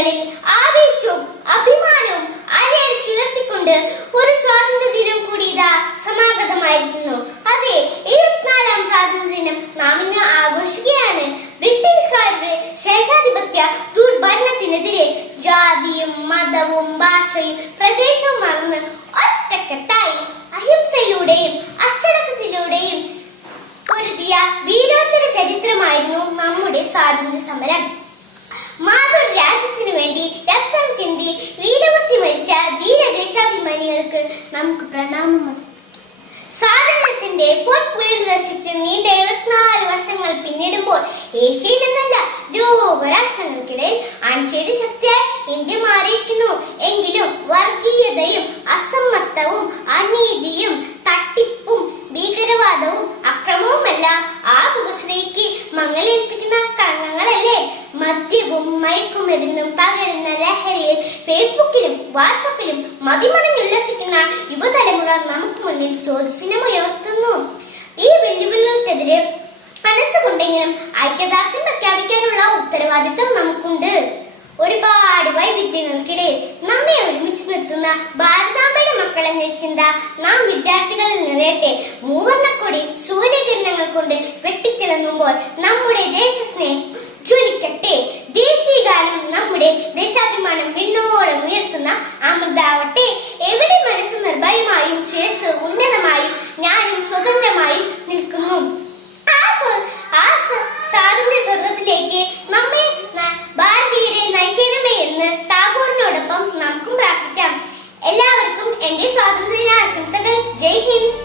സിരകളിൽ ആവേശവും അഭിമാനവും അലയടിച്ചുയർത്തിക്കൊണ്ട് ഒരു സ്വാതന്ത്ര്യ ദിനം കൂടി ഇതാ സമാഗതമായിരിക്കുന്നു. അതെ എഴുപത്തിനാലാം സ്വാതന്ത്ര്യ ദിനം നാം ഇന്ന് ആഘോഷിക്കുകയാണ്. ബ്രിട്ടീഷുകാരുടെ ശേഷാധിപത്യ ദുർഭരണത്തിനെതിരെ ജാതിയും മതവും ഭാഷയും പ്രദേശവും മറന്ന് ഒറ്റക്കെട്ടായി അഹിംസയിലൂടെയും അച്ചടക്കത്തിലൂടെയും പൊരുതിയ വീരോചന ചരിത്രമായിരുന്നു നമ്മുടെ സ്വാതന്ത്ര്യ സമരം വേണ്ടി രക്തം ചിന്തി വീരമൃത്തി മരിച്ച ധീരദേശാഭിമാനികൾക്ക് നമുക്ക് പ്രണാമം. സ്വാതന്ത്ര്യത്തിന്റെ പൊൻപുലിൽ ദർശിച്ച് നീണ്ട എഴുപത്തിനാല് വർഷങ്ങൾ പിന്നിടുമ്പോൾ ഏഷ്യയിൽ എന്നല്ല ലോകരാഷ്ട്രങ്ങൾക്കിടയിൽ അനിശ്ചിത ശക്തിയായി ഇന്ത്യ മാറിയിരിക്കുന്നു. മയക്കുമരുന്നും പകരുന്ന ലഹരിയിൽ ഫേസ്ബുക്കിലും വാട്സപ്പിലും മതിമറിഞ്ഞുല്ലസിക്കുന്ന യുവതലമുറ നമുക്ക് മുന്നിൽ ചോദ്യചിഹ്നം ഉയർത്തുന്നു. ഈ വെല്ലുവിളികൾക്കെതിരെ മനസ്സുകൊണ്ടെങ്കിലും ഐക്യദാർഢ്യം പ്രഖ്യാപിക്കാനുള്ള ഉത്തരവാദിത്തം നമുക്കുണ്ട്. ഒരുപാട് വൈവിധ്യങ്ങൾക്കിടയിൽ നമ്മെ ഒരുമിച്ച് നിർത്തുന്ന ഭാരതാംബയുടെ മക്കൾ എന്ന ചിന്ത നാം വിദ്യാർത്ഥികളിൽ നിറയട്ടെ. മൂവർണക്കൊടി സൂര്യകിരണങ്ങൾ കൊണ്ട് വെട്ടിത്തിളങ്ങുമ്പോൾ നമ്മുടെ ദേശസ്നേഹം മനം വിണ്ണോളം ഉയർത്തുന്ന അമൃതാവട്ടെ. എവിടെ മനസ്സ് നിർഭയമായും ശിരസ് ഉന്നതമായും ഞാനും സ്വതന്ത്രമായും നിൽക്കുന്നു ആ സ്വാതന്ത്ര്യ സ്വർഗത്തിലേക്ക് നമ്മെ ഭാരതീയരെ നയിക്കണമേ എന്ന് ടാഗോറിനോടൊപ്പം നമുക്കും പ്രാർത്ഥിക്കാം. എല്ലാവർക്കും എന്റെ സ്വാതന്ത്ര്യ ആശംസകൾ. ജയ് ഹിന്ദ്.